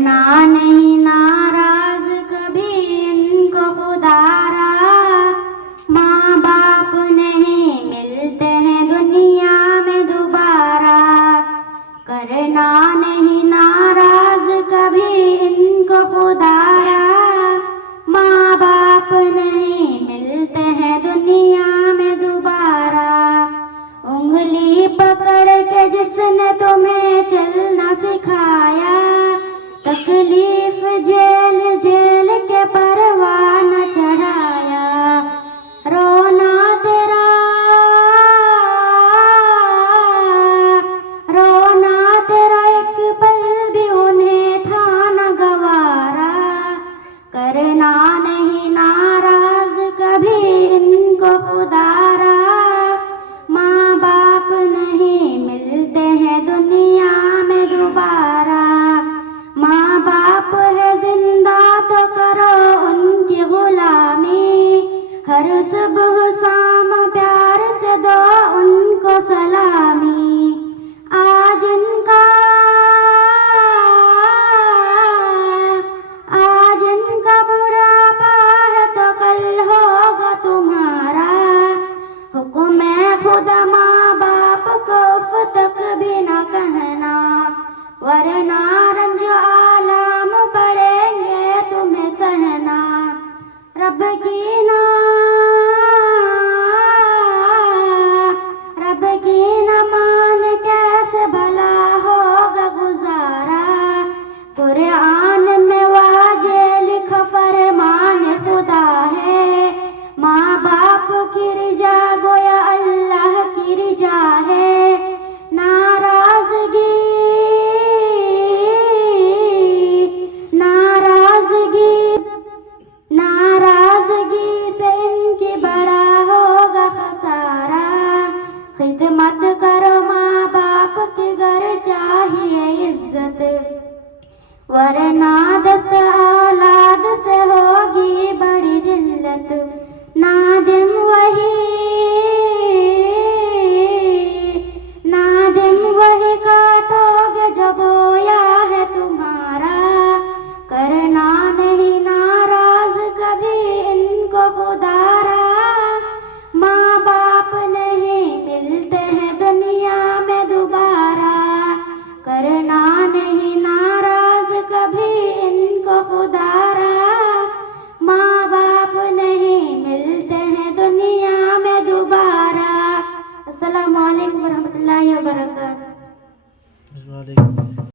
کرنا نہیں ناراض کبھی ان کو خدارا، ماں باپ نہیں ملتے ہیں دنیا میں دوبارہ، کرنا نہیں ناراض کبھی ان کو خدارا، ماں باپ نہیں ملتے ہیں دنیا میں دوبارہ، انگلی پکڑ کے جس نے تمہیں چلنا سکھایا، تکلیف جھیل جھیل کے پروان چڑھایا، رونا تیرا ایک پل بھی انہیں تھا نہ گوارا، کرنا نہیں ناراض کبھی ان کو خدارا، ماں باپ نہیں ملتے ہیں دنیا میں دوبارہ، ماں باپ ہے زندہ تو کرو ان کی غلامی، ہر صبح شام پیار سے دو ان کو سلامی، آج ان کا بڑھاپا ہے تو کل ہوگا تمہارا، حکم ہے خدا ماں باپ کو اف تک بھی نہ کہنا، ورنہ رنج آلام پڑیں گے تمہیں سہنا، رب کی نہ مان کیسے بھلا ہوگا گزارا، قرآن میں واضح لکھا فرمان خدا ہے، ماں باپ کی رجا گویا اللہ کی رجا ہے، ناراضگی سے ان کی بڑا ہوگا خسارہ، خدمت کرو ماں باپ کی گر چاہیے عزت، ورنہ دست